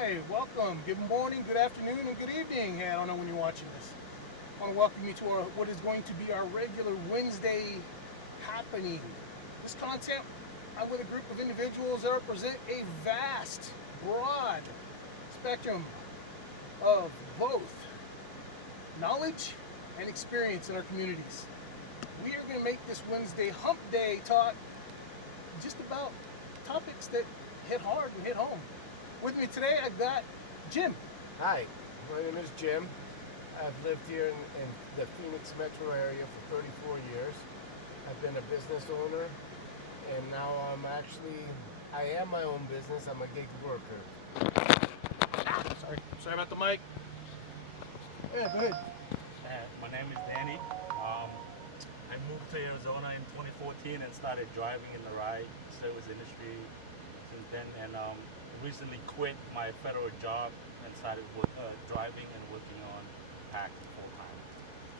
Hi, welcome. Good morning, good afternoon, and good evening. Hey, I don't know when you're watching this. I want to welcome you to what is going to be our regular Wednesday happening. This content, I'm with a group of individuals that represent a vast, broad spectrum of both knowledge and experience in our communities. We are going to make this Wednesday hump day talk just about topics that hit hard and hit home. With me today, I've got Jim. Hi, my name is Jim. I've lived here in the Phoenix metro area for 34 years. I've been a business owner, and now I am my own business. I'm a gig worker. Sorry about the mic. Yeah, go ahead. My name is Danny. I moved to Arizona in 2014 and started driving in the ride service industry since then, and recently quit my federal job and started driving and working on pack full time.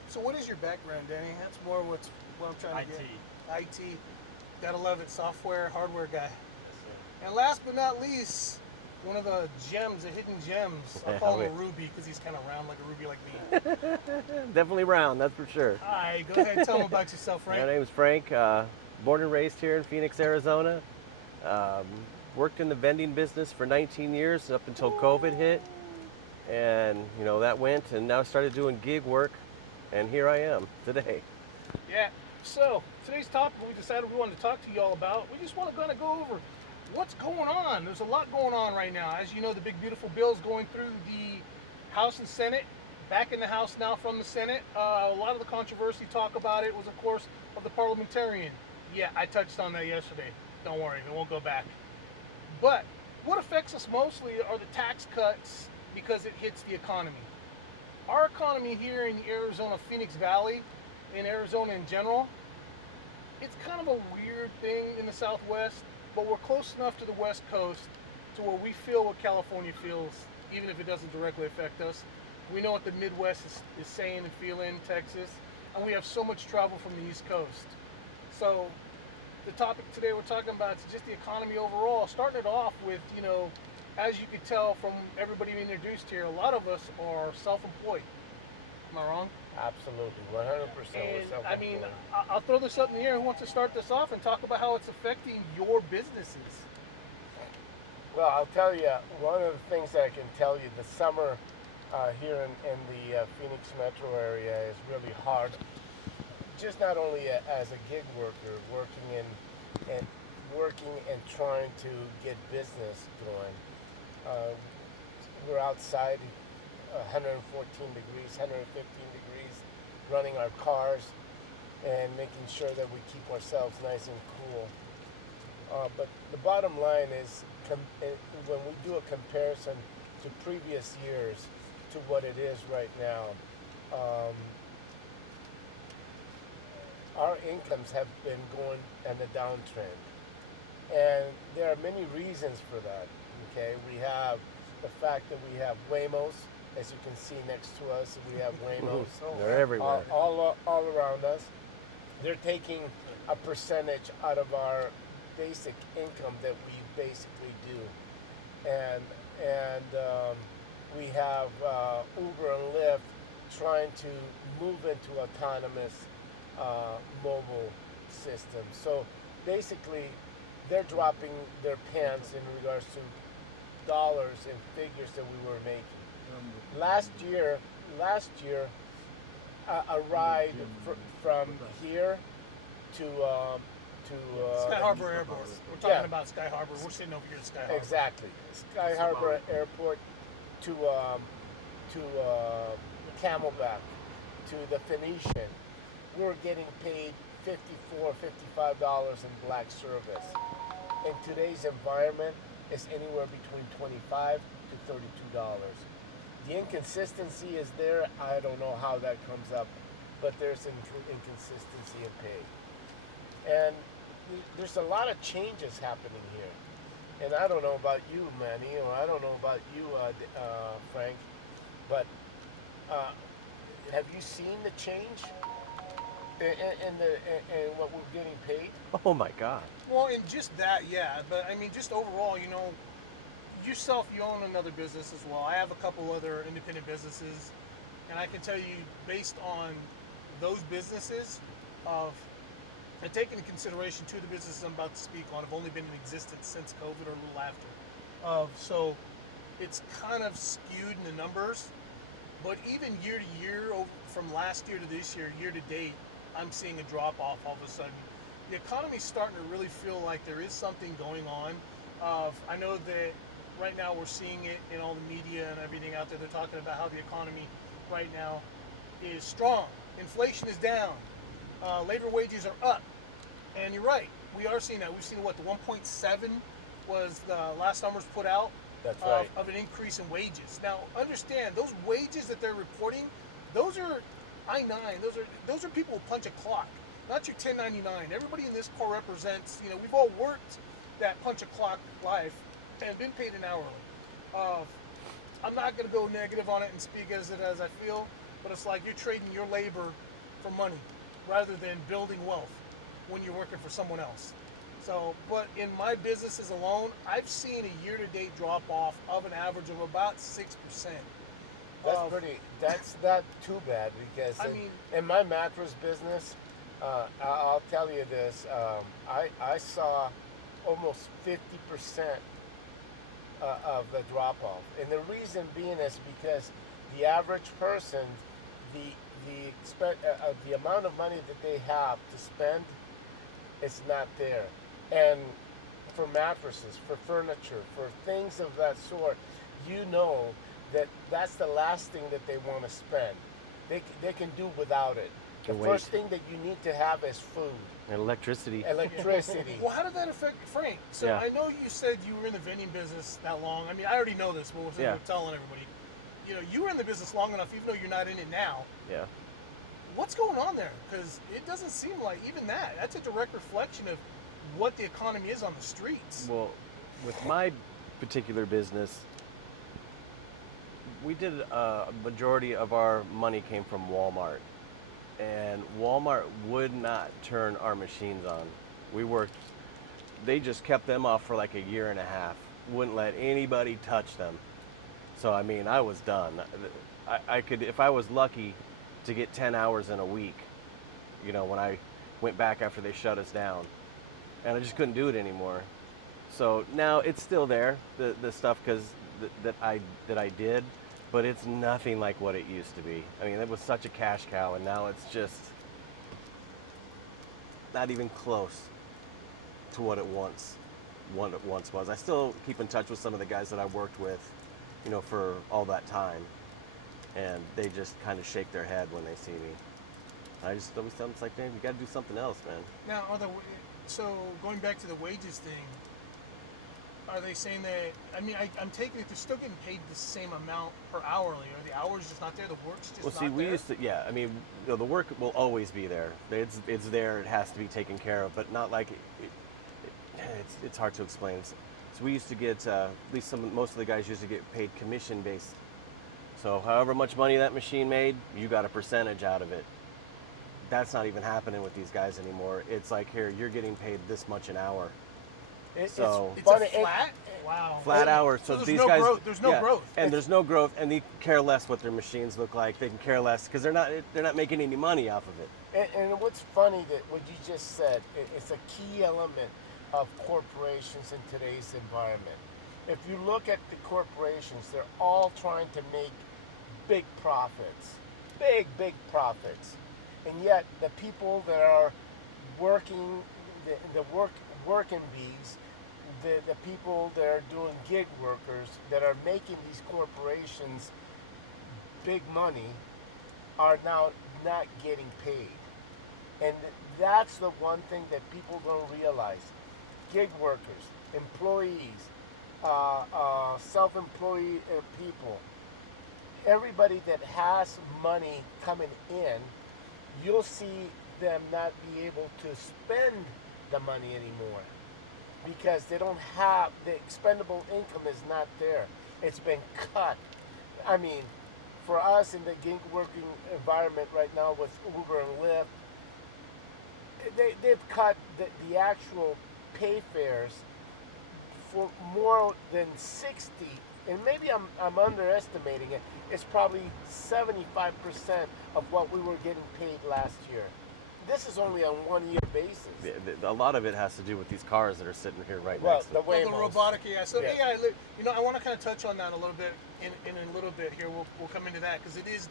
So, what is your background, Danny? That's more what I'm trying to IT. get. IT. Gotta love it. Software, hardware guy. Yes, sir. And last but not least, one of the gems, the hidden gems. I'll call him a ruby because he's kind of round like a ruby like me. Definitely round, that's for sure. Hi, go ahead and tell him about yourself, My Frank. name's Frank, born and raised here in Phoenix, Arizona. Um, Worked in the vending business for 19 years up until COVID hit. And, that went and now started doing gig work. And here I am today. Yeah. So today's topic we decided we wanted to talk to y'all about. We just want to kind of go over what's going on. There's a lot going on right now. As you know, the big beautiful bill is going through the House and Senate. Back in the House now from the Senate. A lot of the controversy talk about it was, of course, of the parliamentarian. Yeah, I touched on that yesterday. Don't worry, we won't go back. But what affects us mostly are the tax cuts because it hits the economy. Our economy here in the Arizona Phoenix Valley, in Arizona in general, it's kind of a weird thing in the Southwest, but we're close enough to the West Coast to where we feel what California feels, even if it doesn't directly affect us. We know what the Midwest is saying and feeling, Texas, and we have so much travel from the East Coast. So the topic today we're talking about is just the economy overall. Starting it off with, as you could tell from everybody being introduced here, a lot of us are self-employed. Am I wrong? Absolutely, 100%. And I mean, I'll throw this up in the air. Who wants to start this off and talk about how it's affecting your businesses? Well, I'll tell you, one of the things that I can tell you, the summer here in the Phoenix metro area is really hard. Just not only as a gig worker, working and trying to get business going. We're outside, 114 degrees, 115 degrees, running our cars and making sure that we keep ourselves nice and cool. But the bottom line is, when we do a comparison to previous years to what it is right now, our incomes have been going in a downtrend. And there are many reasons for that. Okay, we have the fact that we have Waymos, as you can see next to us, we have Waymos They're everywhere. all around us. They're taking a percentage out of our basic income that we basically do. And we have Uber and Lyft trying to move into autonomous mobile system. So basically, they're dropping their pants in regards to dollars and figures that we were making. Last year, a ride from here to Sky Harbor Airport. We're talking about Sky Harbor. We're sitting over here at Sky Harbor. Exactly, Sky Harbor Airport to Camelback to the Phoenician. We're getting paid $54, $55 in black service. In today's environment, it's anywhere between $25 to $32. The inconsistency is there. I don't know how that comes up, but there's an inconsistency in pay. And there's a lot of changes happening here. And I don't know about you, Manny, or I don't know about you, Frank, but have you seen the change in what we're getting paid? Oh my God. Well, and just that, yeah. But I mean, just overall, yourself, you own another business as well. I have a couple other independent businesses, and I can tell you, based on those businesses, of and taking into consideration two of the businesses I'm about to speak on have only been in existence since COVID or a little after. So it's kind of skewed in the numbers, but even year to year, from last year to this year, year to date, I'm seeing a drop off all of a sudden. The economy's starting to really feel like there is something going on. I know that right now we're seeing it in all the media and everything out there. They're talking about how the economy right now is strong. Inflation is down. Labor wages are up. And you're right. We are seeing that. We've seen what, the 1.7 was the last numbers put out. That's right. Of an increase in wages. Now, understand, those wages that they're reporting, those are I-9. Those are people who punch a clock, not your 1099. Everybody in this core represents, we've all worked that punch a clock life and been paid an hourly. I'm not going to go negative on it and speak as I feel, but it's like you're trading your labor for money rather than building wealth when you're working for someone else. So, but in my businesses alone, I've seen a year-to-date drop-off of an average of about 6%. That's not too bad, because in my mattress business, I'll tell you this, I saw almost 50% of the drop-off. And the reason being is because the average person, the amount of money that they have to spend, it's not there. And for mattresses, for furniture, for things of that sort, that's the last thing that they want to spend. They can do without it. The first thing that you need to have is food. And electricity. Electricity. Well, how did that affect Frank? So Yeah. I know you said you were in the vending business that long. I mean, I already know this, but we're telling everybody. You were in the business long enough, even though you're not in it now. Yeah. What's going on there? Because it doesn't seem like even that's a direct reflection of what the economy is on the streets. Well, with my particular business, we did a majority of our money came from Walmart, and Walmart would not turn our machines on. They just kept them off for like a year and a half, wouldn't let anybody touch them. So I mean, I was done. I could, if I was lucky, to get 10 hours in a week, when I went back after they shut us down, and I just couldn't do it anymore. So now it's still there, the stuff that I did, but it's nothing like what it used to be. I mean, it was such a cash cow, and now it's just not even close to what it once was. I still keep in touch with some of the guys that I worked with, for all that time, and they just kind of shake their head when they see me. I just always tell them, it's like, man, you got to do something else, man. Now, so going back to the wages thing, are they saying that? I mean, I'm taking it they're still getting paid the same amount per hourly. Are the hours just not there? The work's just not there? Well, see, we used to, yeah. I mean, the work will always be there. It's there. It has to be taken care of, but not like it's hard to explain. So we used to get at least most of the guys used to get paid commission based. So however much money that machine made, you got a percentage out of it. That's not even happening with these guys anymore. It's like, here, you're getting paid this much an hour. It's a flat? Wow. Flat hours. So there's these no guys, growth. There's no growth. And there's no growth, and they care less what their machines look like. They can care less because they're not making any money off of it. And what's funny that what you just said, it's a key element of corporations in today's environment. If you look at the corporations, they're all trying to make big profits, big profits. And yet the people that are working, the working bees, the people that are doing gig workers that are making these corporations big money are now not getting paid. And that's the one thing that people don't realize. Gig workers, employees, self-employed people, everybody that has money coming in, you'll see them not be able to spend the money anymore because they don't have, the expendable income is not there. It's been cut. I mean, for us in the gig working environment right now with Uber and Lyft, they've cut the actual pay fares for more than 60, and maybe I'm underestimating it, it's probably 75% of what we were getting paid last year. This is only on 1 year basis. A lot of it has to do with these cars that are sitting here right Well, next to the us. way The robotic AI. So Yeah. AI, you know, I want to kind of touch on that a little bit in a little bit here. We'll come into that because it is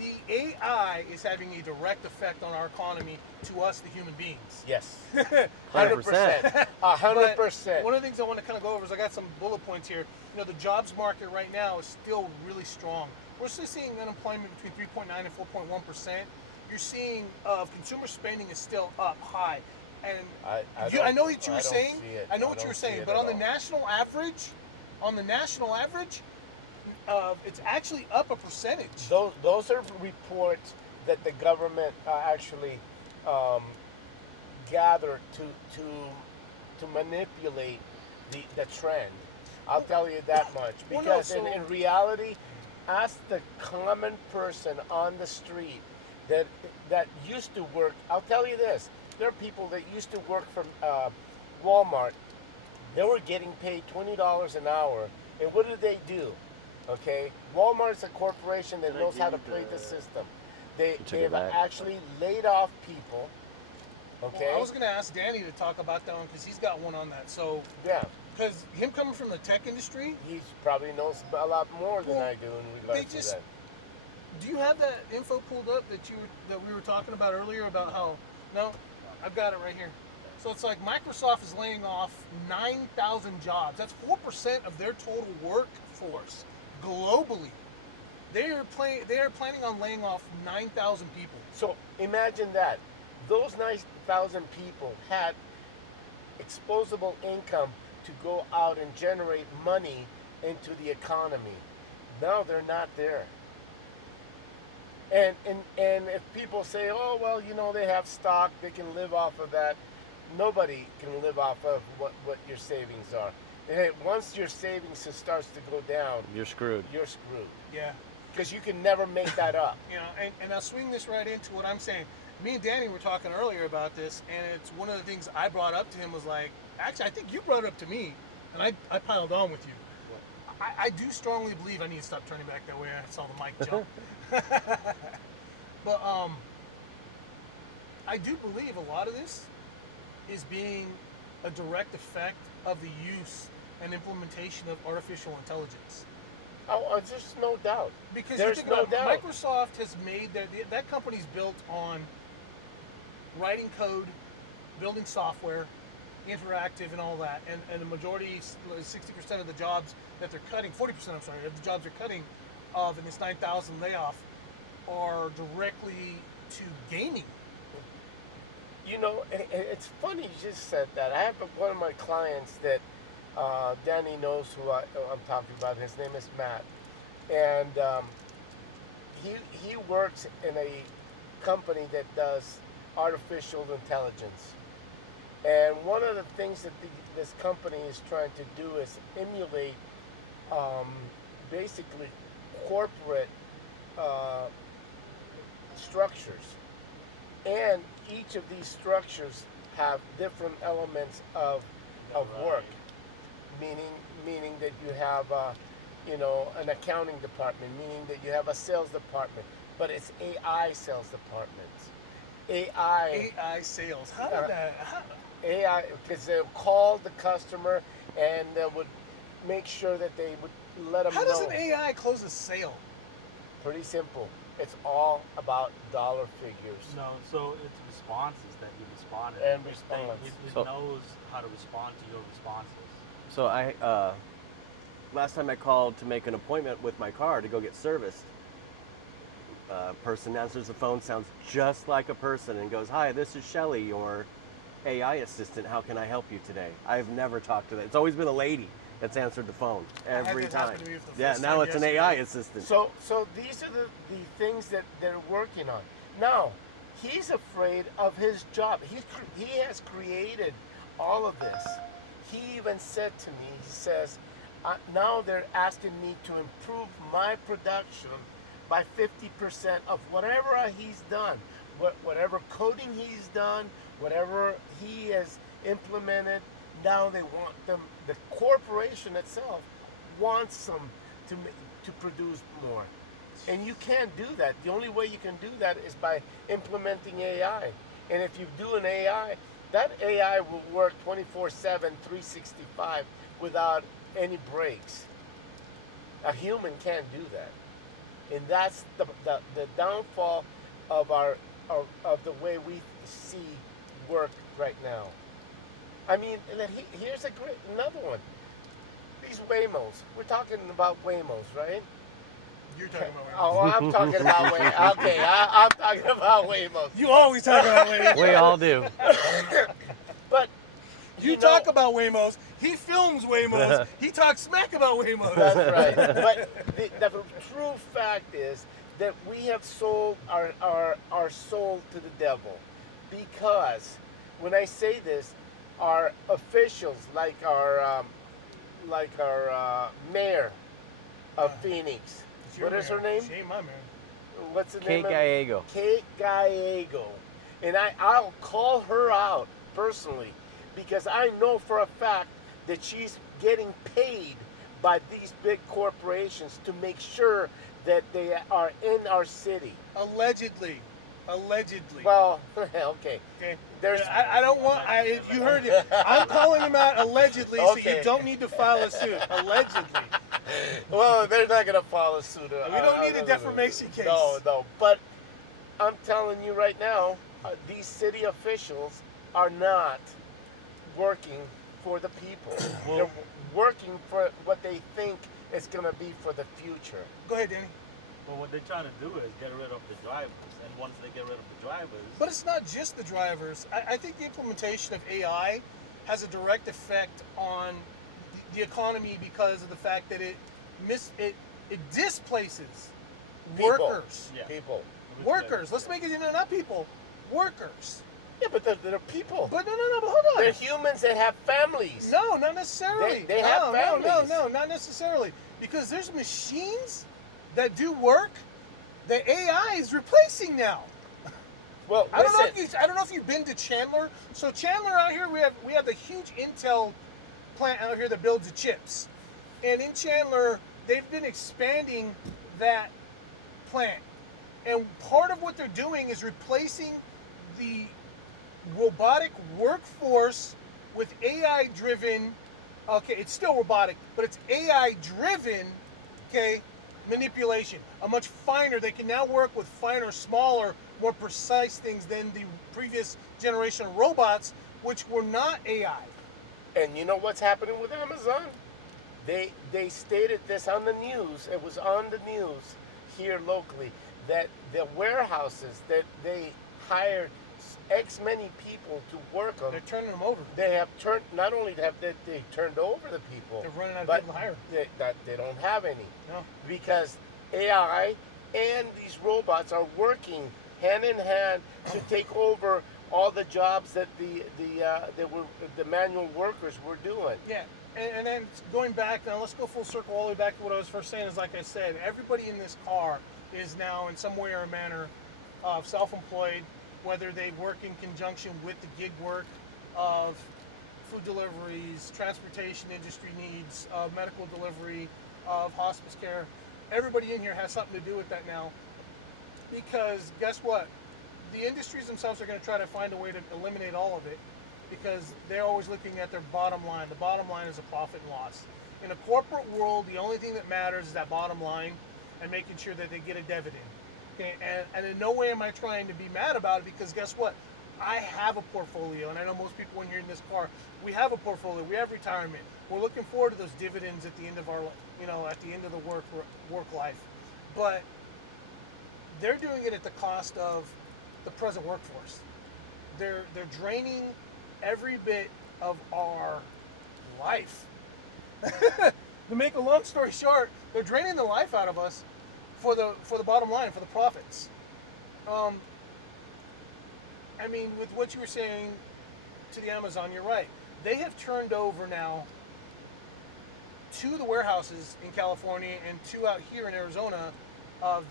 the AI is having a direct effect on our economy to us, the human beings. Yes. 100%. 100%. But one of the things I want to kind of go over is I got some bullet points here. You know, the jobs market right now is still really strong. We're still seeing unemployment between 3.9 and 4.1%. You're seeing consumer spending is still up high, and I know what you were saying. I know what you were saying, but on the national average, it's actually up a percentage. Those are reports that the government actually gathered to manipulate the trend. I'll tell you that much, Well, because no, so- in reality, ask the common person on the street that used to work. I'll tell you this: there are people that used to work for Walmart. They were getting paid $20 an hour, and what did they do? Okay, Walmart's a corporation that knows how to play the system. They've actually laid off people. Okay. Well, I was going to ask Danny to talk about that one because he's got one on that. So Yeah, because him coming from the tech industry, he probably knows a lot more than Well, I do in regards to that. do you have that info pulled up that we were talking about earlier about how? No, I've got it right here. So it's like Microsoft is laying off 9,000 jobs. That's 4% of their total workforce globally. They are planning on laying off 9,000 people. So imagine that. Those 9,000 people had exposable income to go out and generate money into the economy. Now they're not there. And if people say, oh, well, you know, they have stock, they can live off of that. Nobody can live off of what your savings are. And once your savings starts to go down, You're screwed. you're screwed. Yeah. Because you can never make that up. You know, and I'll swing this right into what I'm saying. Me and Danny were talking earlier about this, and it's one of the things I brought up to him was like, actually, I think you brought it up to me, and I piled on with you. I do strongly believe I need to stop turning back that way. I saw the mic jump. But I do believe a lot of this is being a direct effect of the use and implementation of artificial intelligence. Oh, there's no doubt. Because There's you think no about doubt. Microsoft has made that company's built on writing code, building software, interactive and all that, and the majority, 60% of the jobs that they're cutting, 40%, I'm sorry, of the jobs they're cutting of in this 9,000 layoff are directly to gaming. You know, it's funny you just said that. I have one of my clients that Danny knows who I'm talking about. His name is Matt, and he works in a company that does artificial intelligence. And one of the things that this company is trying to do is emulate basically corporate structures. And each of these structures have different elements of work, meaning that you have an accounting department, meaning that you have a sales department, but it's AI sales departments. AI sales. How did that? AI, because they'll call the customer and they would make sure that they would let them How know. does an AI close a sale? Pretty simple. It's all about dollar figures. No, so it's responses that you responded. And response. It So- knows how to respond to your responses. So last time I called to make an appointment with my car to go get serviced, person answers the phone, sounds just like a person, and goes, "Hi, this is Shelly, your AI assistant. How can I help you today?" I've never talked to that. It's always been a lady that's answered the phone every this happen time. to me for the Yeah, first now time it's an yesterday. AI assistant. So these are the things that they're working on. Now, he's afraid of his job. He has created all of this. He even said to me, he says, now they're asking me to improve my production by 50% of whatever he's done, whatever coding he's done, whatever he has implemented. Now they want them the corporation itself wants some to produce more. And you can't do that. The only way you can do that is by implementing AI. And if you do an AI, that AI will work 24/7, 365 without any breaks. A human can't do that. And that's the downfall of of the way we see work right now. I mean, here's another one. These Waymos. We're talking about Waymos, right? You're talking about Waymos. Oh, I'm talking about Waymos. Okay, I'm talking about Waymos. You always talk about Waymos. We all do. But You talk about Waymos. He films Waymos. He talks smack about Waymos. That's right. But the true fact is that we have sold our soul to the devil, because when I say this, our officials, like our mayor of Phoenix, what is her name? She ain't my man. What's the Kate name? Gallego. Kate Gallego. And I'll call her out personally, because I know for a fact that she's getting paid by these big corporations to make sure that they are in our city. Allegedly. Allegedly. Well, okay. Okay. There's I don't want. You heard it. I'm calling him out allegedly, so Okay. you don't need to file a suit. Allegedly. Well, they're not gonna follow suit. We don't need a defamation case. No. But I'm telling you right now, these city officials are not working for the people. They're working for what they think is gonna be for the future. Go ahead, Danny. Well, what they're trying to do is get rid of the drivers, and once they get rid of the drivers, But it's not just the drivers. I think the implementation of AI has a direct effect on the economy because of the fact that it displaces People. workers. Yeah. People. Workers. Let's make it not people. Workers. Yeah, but they're people. But no, but hold on. They're humans that have families. No, not necessarily. They have families. No, not necessarily. Because there's machines that do work that AI is replacing now. Well, I don't listen. know if you've been to Chandler. So Chandler out here, we have the huge Intel plant out here that builds the chips. And in Chandler, they've been expanding that plant. And part of what they're doing is replacing the robotic workforce with AI driven, okay, it's still robotic, but it's AI driven, okay, manipulation. A much finer, they can now work with finer, smaller, more precise things than the previous generation of robots, which were not AI. And you know what's happening with Amazon? They stated this on the news. It was on the news here locally that the warehouses that they hired X many people to work on. They're turning them over. They have turned. Not only have they turned over the people, They're running out of but people to hire. they don't have any, No. because AI and these robots are working hand in hand to take over all the jobs that the manual workers were doing. Yeah, and then going back, now let's go full circle all the way back to what I was first saying. Is like I said, everybody in this car is now in some way or manner self-employed, whether they work in conjunction with the gig work of food deliveries, transportation industry needs, medical delivery, of hospice care. Everybody in here has something to do with that now, because guess what? The industries themselves are going to try to find a way to eliminate all of it, because they're always looking at their bottom line. The bottom line is a profit and loss. In a corporate world, the only thing that matters is that bottom line and making sure that they get a dividend. Okay, and in no way am I trying to be mad about it, because guess what? I have a portfolio, and I know most people in here in this car, we have a portfolio, we have retirement. We're looking forward to those dividends at the end of our, at the end of the work life. But they're doing it at the cost of the present workforce. They're draining every bit of our life. To make a long story short, they're draining the life out of us for the bottom line, for the profits. I mean, with what you were saying to the Amazon, you're right. They have turned over now 2 of the warehouses in California and 2 out here in Arizona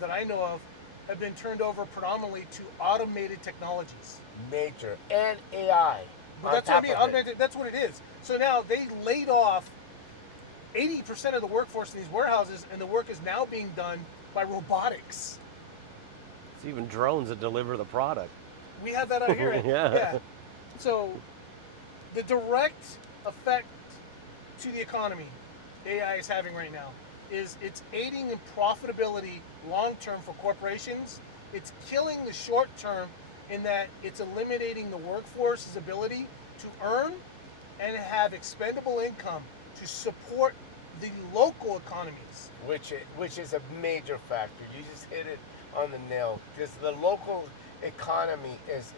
that I know of have been turned over predominantly to automated technologies. Major and AI. But that's what I mean. Augmented. That's what it is. So now they laid off 80% of the workforce in these warehouses, and the work is now being done by robotics. It's even drones that deliver the product. We have that out here. Yeah. So the direct effect to the economy AI is having right now is it's aiding in profitability long term for corporations. It's killing the short term in that it's eliminating the workforce's ability to earn and have expendable income to support the local economies. Which is a major factor. You just hit it on the nail, because the local economy is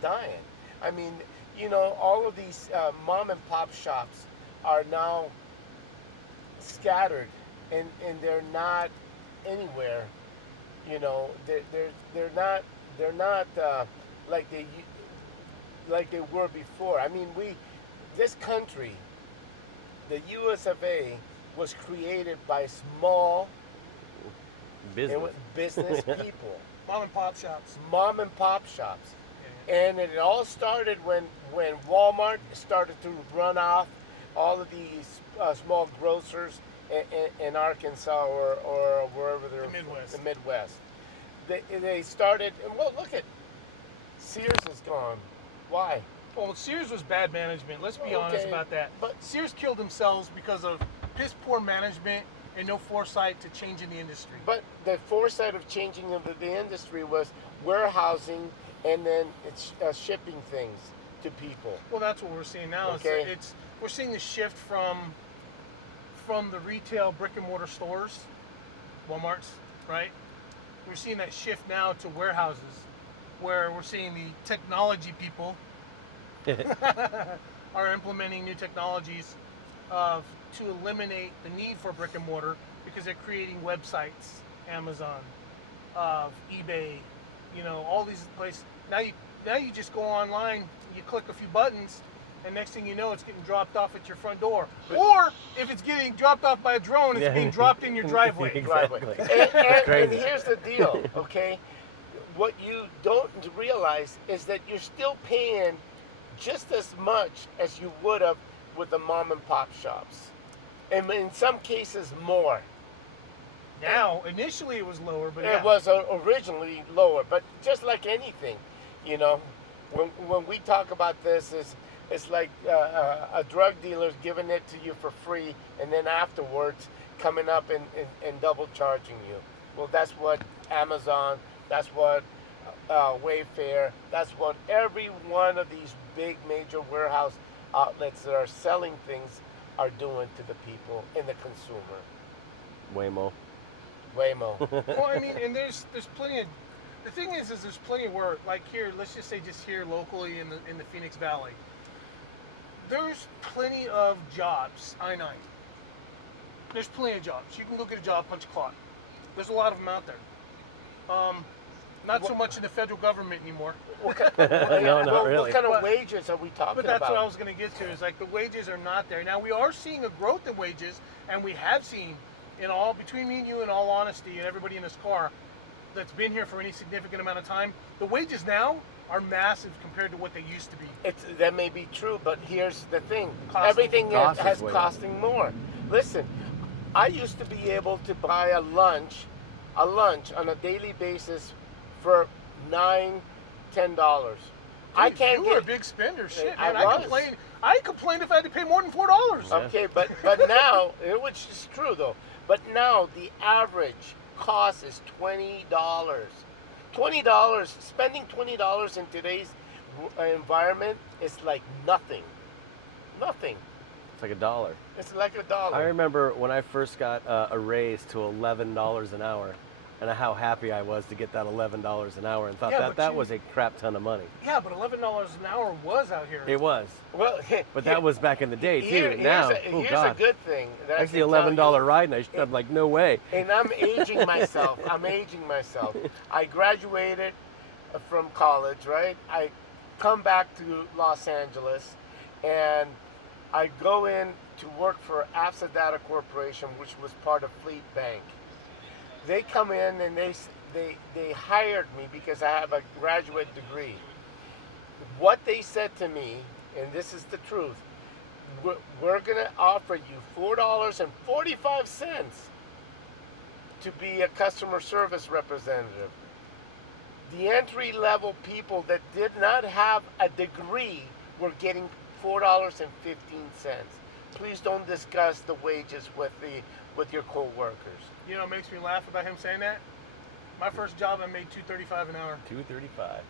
dying. I mean, you know, all of these mom and pop shops are now scattered, and they're not anywhere. You know, they're not like they were before. I mean, this country, the US of A, was created by small business people. Mom and pop shops. Mom and pop shops. And it all started when Walmart started to run off all of these small grocers in Arkansas or wherever they're The Midwest. They started, well, look at Sears is gone. Why? Well, Sears was bad management. Let's be honest about that. But Sears killed themselves because of piss poor management and no foresight to changing the industry. But the foresight of changing the industry was warehousing and then it's shipping things to people. Well, that's what we're seeing now. Okay. We're seeing the shift from the retail brick and mortar stores, Walmart's, right? We're seeing that shift now to warehouses, where we're seeing the technology people are implementing new technologies to eliminate the need for brick and mortar, because they're creating websites, Amazon, eBay, you know, all these places. Now you just go online, you click a few buttons, and next thing you know, it's getting dropped off at your front door. Or if it's getting dropped off by a drone, it's being dropped in your driveway. Exactly. And here's the deal, okay? What you don't realize is that you're still paying just as much as you would have with the mom and pop shops, and in some cases more. Now, initially it was lower, but It was originally lower, but just like anything, you know, when we talk about this, it's like a drug dealer's giving it to you for free, and then afterwards coming up and double charging you. Well, that's what Amazon, that's what Wayfair, that's what every one of these big major warehouse outlets that are selling things are doing to the people and the consumer. Waymo. Well, I mean, and there's plenty of. The thing is there's plenty of work. Like here, let's just say just here locally in the Phoenix Valley. There's plenty of jobs. I-9. There's plenty of jobs. You can go get a job, punch a clock. There's a lot of them out there. Not so much in the federal government anymore. No, not really. What kind of wages are we talking about? But that's what I was going to get to. Is like the wages are not there. Now we are seeing a growth in wages, and we have seen, between me and you, in all honesty, and everybody in this car that's been here for any significant amount of time, the wages now are massive compared to what they used to be. That may be true, but here's the thing: Costing. everything Cost is costing more. Listen, I used to be able to buy a lunch on a daily basis for $9, $10. I can't You get. were a big spender. Shit, I man. was. I complained if I had to pay more than $4. Okay, but now, which is true though, but now the average cost is $20. $20, spending $20 in today's environment is like nothing. Nothing. It's like $1. It's like $1. I remember when I first got a raise to $11 an hour, and how happy I was to get that $11 an hour, and thought that was a crap ton of money. Yeah, but $11 an hour was out here. It was. Well, But that was back in the day, too. Now, here's God. a good thing. That I That's the can tell $11 you. ride, and I'm like, no way. And I'm aging myself. I graduated from college, right? I come back to Los Angeles, and I go in to work for AFSA Data Corporation, which was part of Fleet Bank. They come in and they hired me because I have a graduate degree. What they said to me and this is the truth, we're going to offer you $4.45 to be a customer service representative. The entry level people that did not have a degree were getting $4.15. Please don't discuss the wages with your co-workers. You know, it makes me laugh about him saying that. My first job, I made $2.35 an hour. $2.35.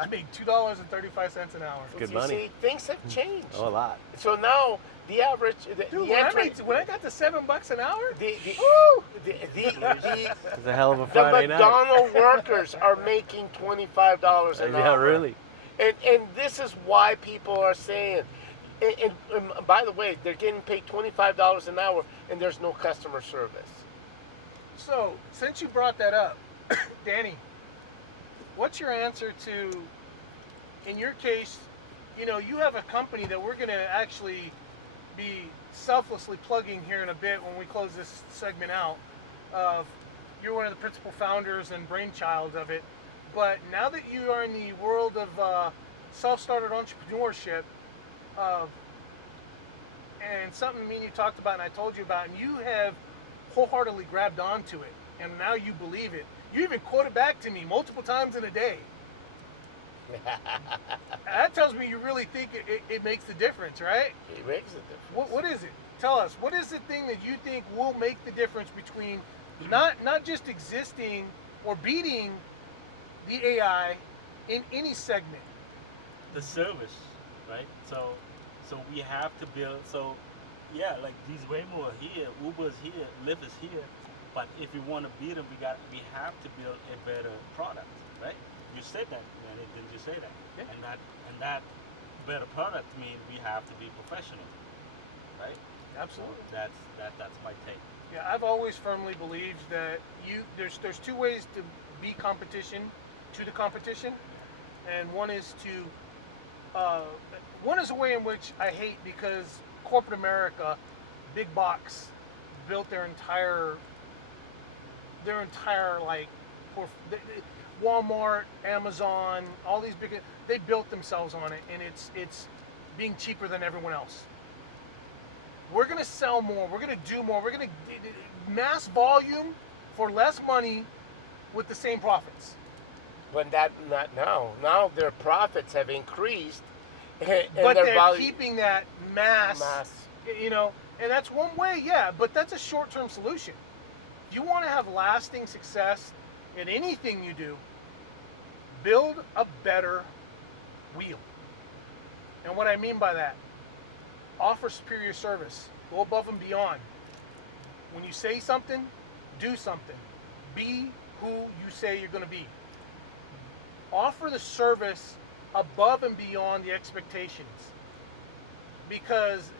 I made $2.35 an hour. Good You money. see, things have changed. Oh, a lot. So now the average, Dude, the when I got to $7 an hour, Woo! It's a hell of a The Friday night. McDonald's workers are making $25 an Yeah, hour. really. And this is why people are saying, and by the way, they're getting paid $25 an hour and there's no customer service. so since you brought that up, Danny, what's your answer to, in your case, you know, you have a company that we're going to actually be selflessly plugging here in a bit when we close this segment out. You're one of the principal founders and brainchild of it. But now that you are in the world of self-started entrepreneurship, and something me and you talked about and I told you about, and you have wholeheartedly grabbed onto it, and now you believe it. You even quote it back to me multiple times in a day. That tells me you really think it makes the difference, right? It makes a difference. What is it? Tell us. What is the thing that you think will make the difference between not just existing or beating the AI in any segment? The service, right? So we have to build. So yeah, like these Waymo are here, Uber's here, Lyft is here. But if we want to beat them, we have to build a better product, right? You said that, Manny, didn't you say that? Yeah. And that better product means we have to be professional, right? Absolutely. So that's my take. Yeah, I've always firmly believed that there's two ways to be competition to the competition, and one is a way in which I hate, because corporate America, big box, built their entire like Walmart, Amazon, all these big, they built themselves on it, and it's being cheaper than everyone else. We're going to sell more, we're going to do more, we're going to mass volume for less money with the same profits. When not now. Now their profits have increased, and But their they're value keeping that mass, you know, and that's one way, yeah, but that's a short-term solution. If you want to have lasting success in anything you do, build a better wheel. And what I mean by that, offer superior service. Go above and beyond. When you say something, do something. Be who you say you're going to be. Offer the service above and beyond the expectations. Because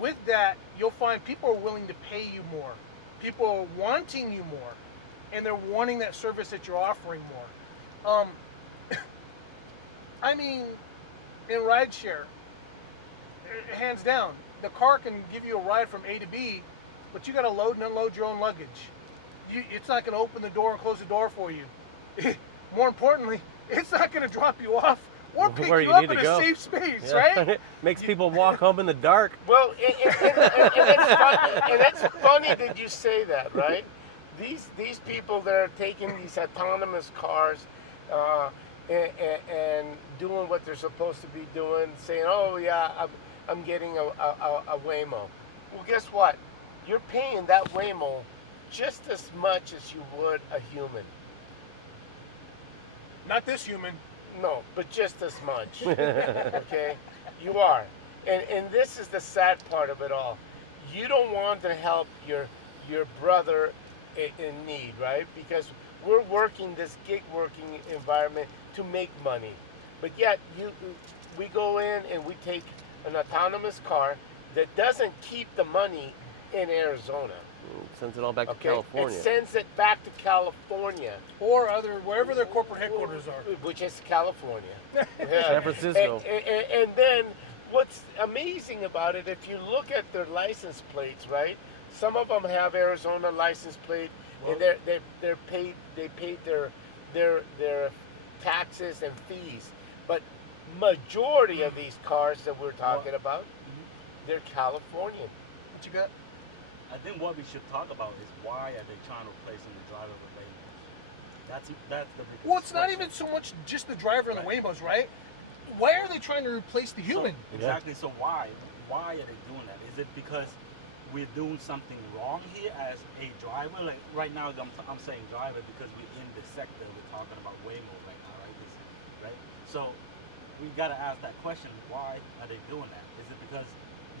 with that, you'll find people are willing to pay you more. People are wanting you more. And they're wanting that service that you're offering more. I mean, in rideshare, hands down, the car can give you a ride from A to B, but you got to load and unload your own luggage. It's not going to open the door and close the door for you. More importantly, it's not going to drop you off or pick Where you you up need in to a go. safe space, Yeah. right? Makes people walk home in the dark. Well, and that's funny that you say that, right? These people that are taking these autonomous cars and doing what they're supposed to be doing, saying, "Oh yeah, I'm getting a Waymo." Well, guess what? You're paying that Waymo just as much as you would a human. Not this human. No, but just as much. Okay? You are. And this is the sad part of it all. You don't want to help your brother in need, right? Because we're working this gig working environment to make money. But yet we go in and we take an autonomous car that doesn't keep the money in Arizona. Sends it all back to Okay? California. It sends it back to California. Or wherever their corporate headquarters are. Which is California. San Francisco. And then what's amazing about it, if you look at their license plates, right? Some of them have Arizona license plate, and they paid their taxes and fees. But majority of these cars that we're talking about, they're Californian. What you got? I think what we should talk about is why are they trying to replace the driver with Waymos? That's the biggest Well, it's not question. even so much just the driver and the Right. Waymos, right? Why are they trying to replace the human? So, exactly. So why are they doing that? Is it because we're doing something wrong here as a driver? Like right now, I'm saying driver because we're in the sector. We're talking about Waymo right now, right? Right. So we got to ask that question: why are they doing that? Is it because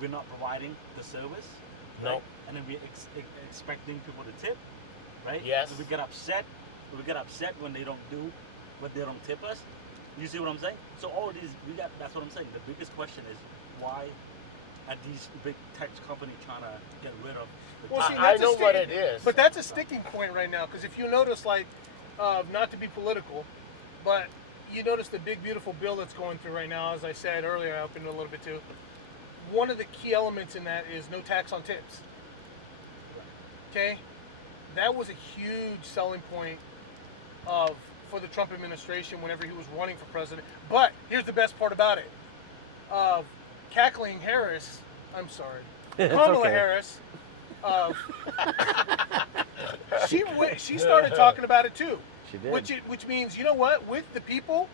we're not providing the service? No. Right? And then we're expecting people to tip, right? Yes. We get upset. We get upset when they don't do, but they don't tip us. You see what I'm saying? So all of these, that's what I'm saying. The biggest question is why are these big tech companies trying to get rid of the Well, see, driver? I that's a know what stick- it is. But that's a sticking point right now, because if you notice, like, not to be political, but you notice the big, beautiful bill that's going through right now, as I said earlier, I opened it a little bit too. One of the key elements in that is no tax on tips. Okay? That was a huge selling point for the Trump administration whenever he was running for president. But here's the best part about it. Cackling Harris, I'm sorry, It's Kamala okay. Harris, she started talking about it too. She did. Which means, you know what, with the people,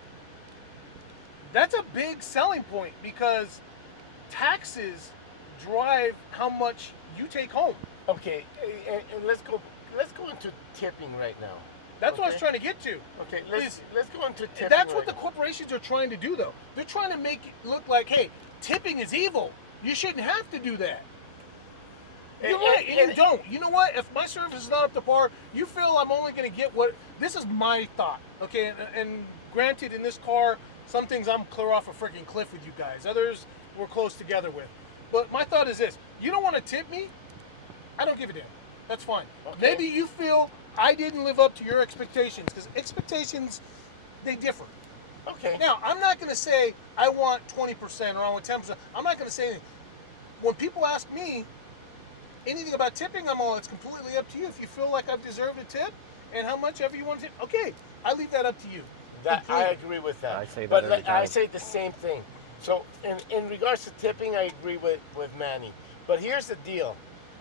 that's a big selling point because taxes drive how much you take home. Okay, and let's go into tipping right now. That's what I was Okay. trying to get to. Okay, Please. let's go into tipping. That's what right the now. corporations are trying to do, though. They're trying to make it look like, hey, tipping is evil. You shouldn't have to do that. You're right, and you don't. You know what? If my service is not up to par, you feel I'm only going to get what... This is my thought, okay? And granted, in this car, some things I'm clear off a freaking cliff with you guys. Others we're close together with. But my thought is this. You don't want to tip me? I don't give a damn. That's fine. Okay. Maybe you feel I didn't live up to your expectations, because expectations, they differ. Okay. Now, I'm not going to say I want 20% or I want 10%. I'm not going to say anything. When people ask me anything about tipping, I'm all, it's completely up to you. If you feel like I've deserved a tip and how much ever you want to tip, okay, I leave that up to you. That I Completely. agree with that. I say that but every I time. say the same thing. So in regards to tipping, I agree with Manny. But here's the deal.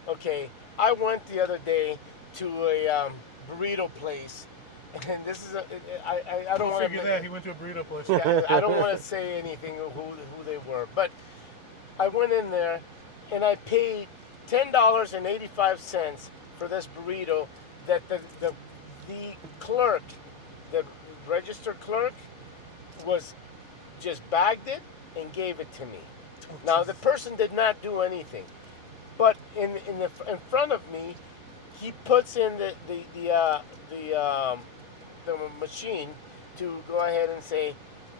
Okay, I went the other day to a burrito place, and this is I don't want to. He went to a burrito place. Yeah, I don't want to say anything who they were, but I went in there and I paid $10.85 for this burrito that the clerk, the register clerk, was just bagged it and gave it to me. Now the person did not do anything, but in front of me, he puts in the machine to go ahead and say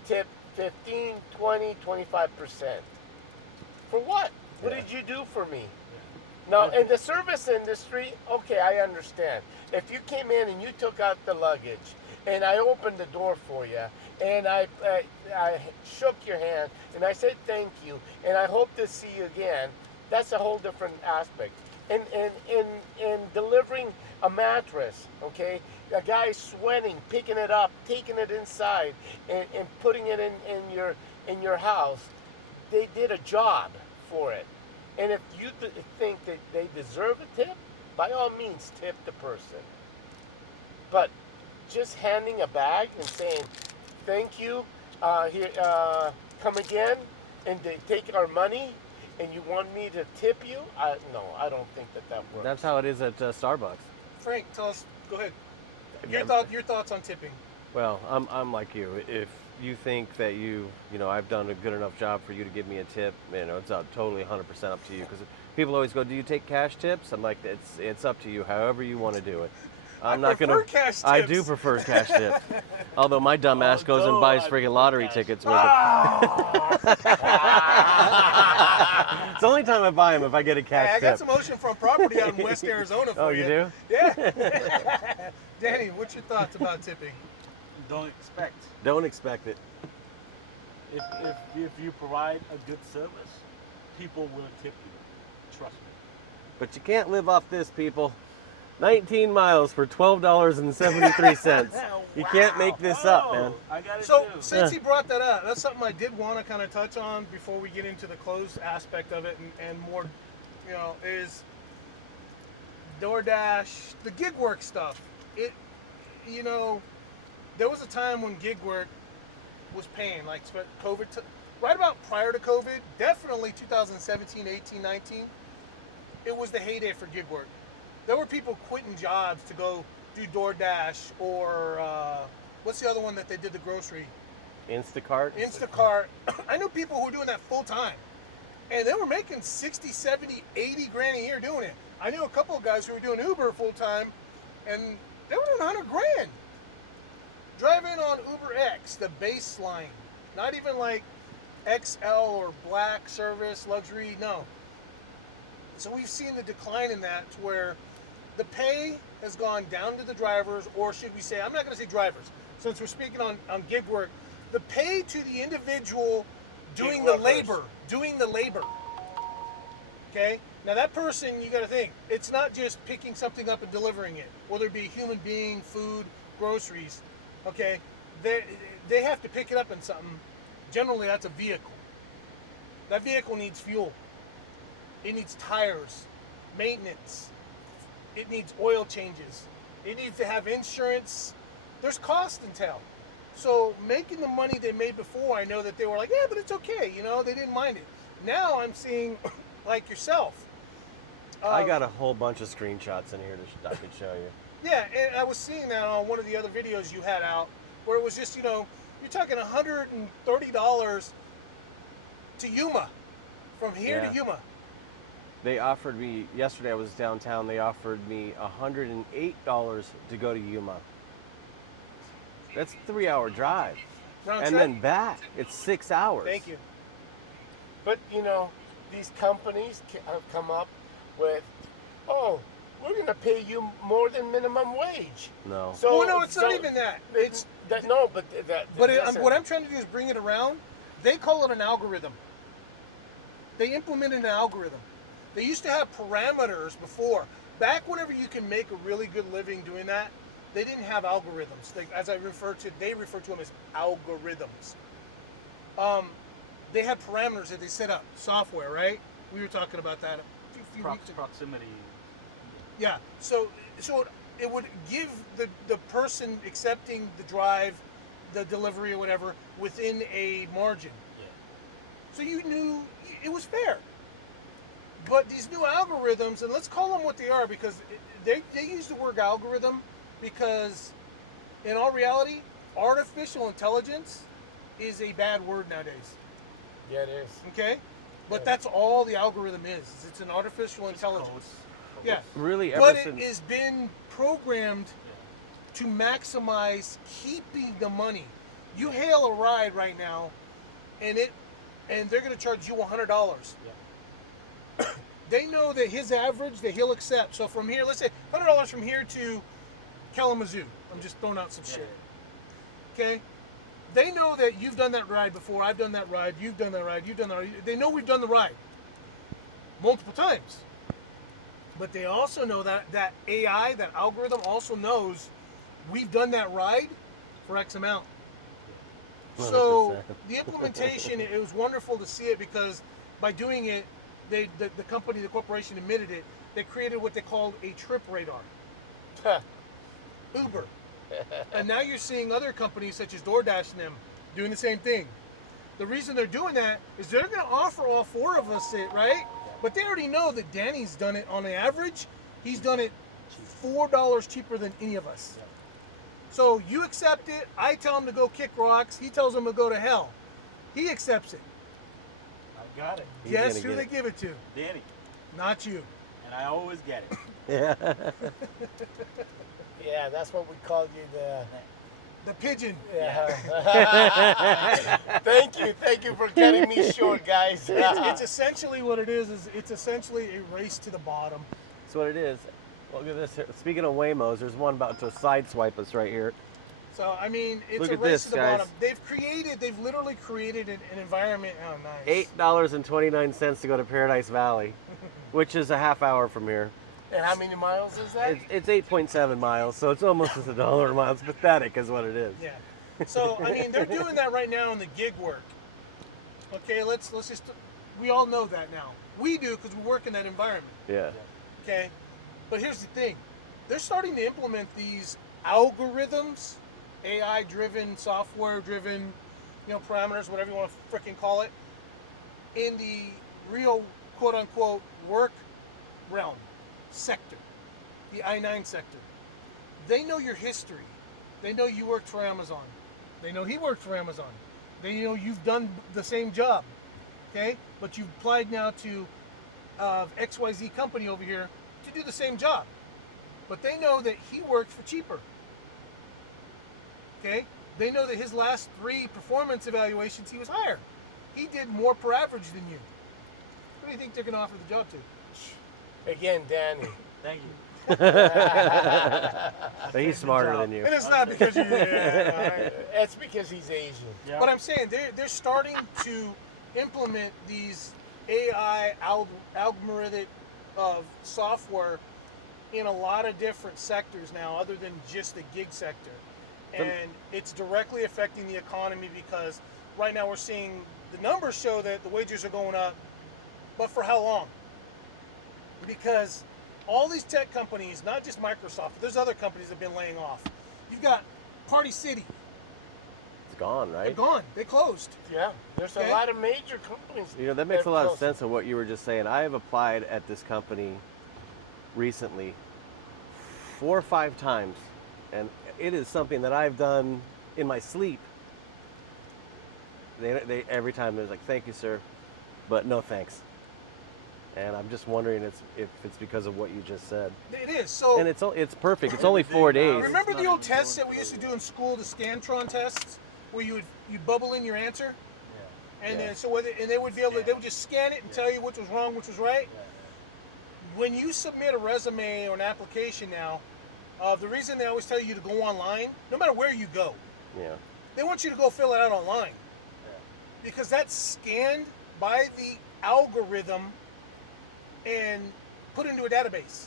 tip 15, 20, 25%. For what? What Yeah. did you do for me? Now, in the service industry, okay, I understand. If you came in and you took out the luggage, and I opened the door for you, and I shook your hand, and I said thank you, and I hope to see you again, that's a whole different aspect. In delivering a mattress, okay, a guy sweating, picking it up, taking it inside, and putting it in your house, they did a job for it. And if you think that they deserve a tip, by all means, tip the person. But just handing a bag and saying, thank you, here, come again, and they take our money, and you want me to tip you? No, I don't think that works. That's how it is at Starbucks. Frank, tell us, go ahead. Yeah. Your thoughts on tipping. Well, I'm like you. If you think that I've done a good enough job for you to give me a tip, it's totally 100% up to you. Because people always go, "Do you take cash tips?" I'm like, it's up to you. However you want to do it. I'm not prefer gonna. cash I tips. do prefer cash tips. Although my dumb ass goes and Although buys I friggin' prefer lottery cash. tickets with it. It's the only time I buy them if I get a Hey, cash I got tip. some oceanfront property out in West Arizona for Oh, you. you do? Yeah. Danny, what's your thoughts about tipping? Don't expect. Don't expect it. If you provide a good service, people will tip you. Trust me. But you can't live off this, people. 19 miles for $12.73. You can't make this up, man. I got it So too. since he brought that up, that's something I did want to kind of touch on before we get into the close aspect of it and more, is DoorDash, the gig work stuff. It, there was a time when gig work was paying, like COVID, right about prior to COVID, definitely 2017, 18, 19, it was the heyday for gig work. There were people quitting jobs to go do DoorDash or what's the other one that they did the grocery? Instacart. Instacart. I knew people who were doing that full time, and they were making 60, 70, 80 grand a year doing it. I knew a couple of guys who were doing Uber full time, and they were doing 100 grand. Driving on UberX, the baseline, not even like XL or black service, luxury, no. So we've seen the decline in that to where the pay has gone down to the drivers, or should we say, I'm not going to say drivers, since we're speaking on gig work, the pay to the individual doing the labor, okay? Now that person, you got to think, it's not just picking something up and delivering it, whether it be a human being, food, groceries, okay? They have to pick it up in something. Generally, that's a vehicle. That vehicle needs fuel. It needs tires, maintenance. It needs oil changes. It needs to have insurance. There's cost entailed. So making the money they made before, I know that they were like, yeah, but it's okay. They didn't mind it. Now I'm seeing, like yourself. I got a whole bunch of screenshots in here I could show you. Yeah, and I was seeing that on one of the other videos you had out, where it was just, you're talking $130 to Yuma, from here to Yuma. They offered me, yesterday I was downtown, they offered me $108 to go to Yuma. That's a 3-hour drive. Round And trip? then back, it's 6 hours. Thank you. But these companies have come up with, oh, we're going to pay you more than minimum wage. No. So, Well, no, it's not even that. It's that. No, but what I'm trying to do is bring it around. They call it an algorithm. They implemented an algorithm. They used to have parameters before. Back whenever you can make a really good living doing that, they didn't have algorithms. They refer to them as algorithms. They had parameters that they set up, software, right? We were talking about that a few weeks ago. Proximity. Yeah, so it would give the person accepting the drive, the delivery or whatever, within a margin. Yeah. So you knew it was fair. But these new algorithms, and let's call them what they are, because they use the word algorithm because in all reality, artificial intelligence is a bad word nowadays. Yeah, it is. Okay? But Yeah. that's all the algorithm is. It's an artificial intelligence. Codes. Yeah. Really, ever But it since... has been programmed to maximize keeping the money. You hail a ride right now, and they're going to charge you $100. Yeah. They know that his average that he'll accept. So from here, let's say $100 from here to Kalamazoo. I'm just throwing out some shit. Okay? They know that you've done that ride before. I've done that ride. You've done that ride. You've done that ride. They know we've done the ride multiple times. But they also know that AI, that algorithm also knows we've done that ride for X amount. So 100%. the implementation, it was wonderful to see it, because by doing it, the company, the corporation admitted it. They created what they called a trip radar. Uber. And now you're seeing other companies such as DoorDash and them doing the same thing. The reason they're doing that is they're going to offer all four of us it, right? But they already know that Danny's done it on the average. He's done it $4 cheaper than any of us. So you accept it. I tell him to go kick rocks. He tells him to go to hell. He accepts it. I got it. He's Guess gonna who get they give it to? Danny. Not you. And I always get it. Yeah. Yeah, that's what we call you, The pigeon. Thank you for cutting me short, guys. It's essentially what it is it's essentially a race to the bottom. That's what it is. Look at this here. Speaking of Waymos, there's one about to sideswipe us right here. So I mean, it's Look a at race this, to the guys. bottom. They've literally created an environment. Oh, nice. $8.29 to go to Paradise Valley, which is a half hour from here. And how many miles is that? It's 8.7 miles, so it's almost as $1 a mile. It's pathetic, is what it is. Yeah. So I mean, they're doing that right now in the gig work. Okay, let's just. We all know that now. We do because we work in that environment. Yeah. Okay, but here's the thing: they're starting to implement these algorithms, AI-driven, software-driven, parameters, whatever you want to freaking call it, in the real quote-unquote work realm sector, the I-9 sector. They know your history. They know you worked for Amazon. They know he worked for Amazon. They know you've done the same job. Okay, but you've applied now to XYZ company over here to do the same job. But they know that he worked for cheaper. Okay, they know that his last 3 performance evaluations he was higher. He did more per average than you. Who do you think they're going to offer the job to? Again, Danny. Thank you. But he's smarter than you. And it's not because you. It's because he's Asian. Yeah. But I'm saying they're starting to implement these AI algorithmic software in a lot of different sectors now, other than just the gig sector, and it's directly affecting the economy because right now we're seeing the numbers show that the wages are going up, but for how long? Because all these tech companies, not just Microsoft, but there's other companies that have been laying off. You've got Party City. It's gone, They're right? gone. They closed. Yeah, there's Okay. a lot of major companies. That makes a lot of close. sense of what you were just saying. I have applied at this company recently 4 or 5 times, and it is something that I've done in my sleep. They every time they're like, "Thank you, sir," but no thanks. And I'm just wondering if it's because of what you just said. It is. So And it's perfect. It's only 4 days. remember the old tests that we used to do in school, the Scantron tests, where you'd bubble in your answer, and Yeah. then they would be able to, they would just scan it and tell you which was wrong, which was right. When you submit a resume or an application now, the reason they always tell you to go online, no matter where you go, Yeah. they want you to go fill it out online, because that's scanned by the algorithm and put into a database.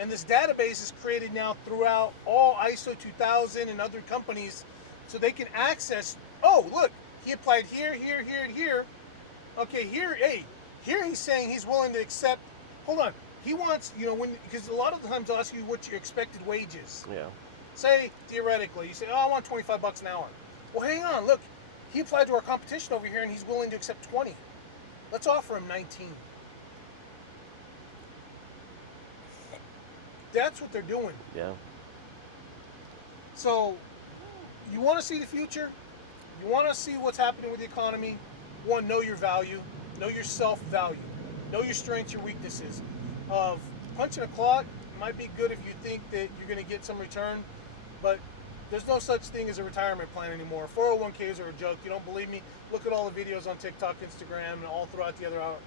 And this database is created now throughout all ISO 2000 and other companies, so they can access, oh, look, he applied here, here, here, and here. Okay, here he's saying he's willing to accept, hold on, he wants, because a lot of the times they'll ask you what your expected wage is. Yeah. Say, theoretically, you say, oh, I want $25 an hour. Well, hang on, look, he applied to our competition over here and he's willing to accept 20. Let's offer him 19. That's what they're doing. Yeah. So, you want to see the future? You want to see what's happening with the economy? One, know your value. Know your self-value. Know your strengths, your weaknesses. Punching a clock might be good if you think that you're going to get some return, but there's no such thing as a retirement plan anymore. 401ks are a joke. You don't believe me? Look at all the videos on TikTok, Instagram, and all throughout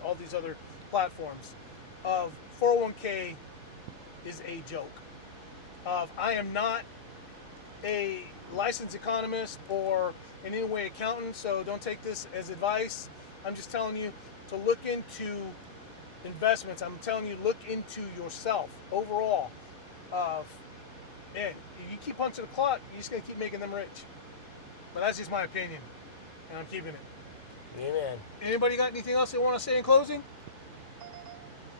all these other platforms. 401k is a joke. I am not a licensed economist or in any way accountant, so don't take this as advice. I'm just telling you to look into investments. I'm telling you, look into yourself overall. Man, if you keep punching the clock, you're just going to keep making them rich. But that's just my opinion, and I'm keeping it. Amen. Anybody got anything else they want to say in closing?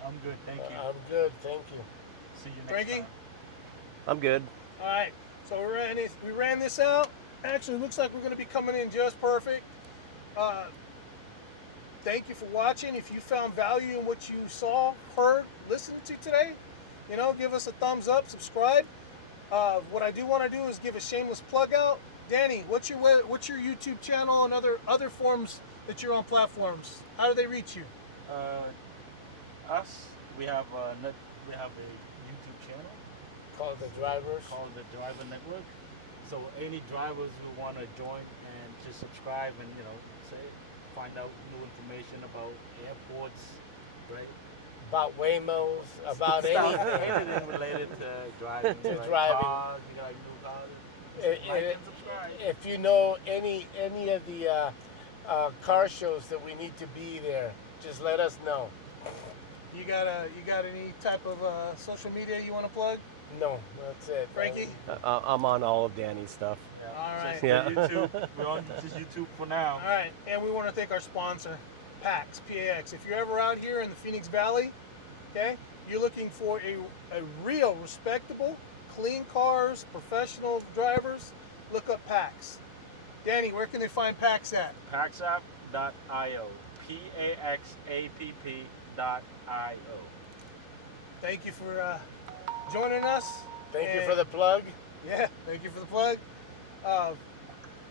I'm good, thank you. I'm good, thank you. See you next Frankie? time. I'm good. All right, so we ran this out. Actually, looks like we're going to be coming in just perfect. Thank you for watching. If you found value in what you saw, heard, listened to today, give us a thumbs up, subscribe. What I do want to do is give a shameless plug out. Danny, what's your YouTube channel and other forms that you're on platforms? How do they reach you? We have a YouTube channel Call the drivers. called the Driver Network. So any drivers who want to join and just subscribe and find out new information about airports, right? About Waymos, about Stuff, anything. anything related to driving, To like driving. cars, like new cars. Eh, Like eh, and subscribe. If you know any of the car shows that we need to be there, just let us know. You got any type of social media you want to plug, No, that's it. Frankie? I'm on all of Danny's stuff. Yeah. All right. Just Yeah. YouTube. We're on just YouTube for now. All right, and we want to thank our sponsor, PAX, P-A-X. If you're ever out here in the Phoenix Valley, okay, you're looking for a real, respectable, clean cars, professional drivers, look up PAX. Danny, where can they find PAX at? Paxapp.io. PAXAPP.io. Thank you for joining us. Thank you And- for the plug. Yeah, thank you for the plug.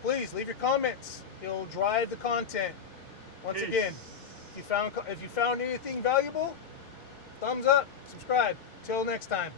Please leave your comments. It'll drive the content. Once Peace. again, if you found anything valuable, thumbs up, subscribe. Till next time.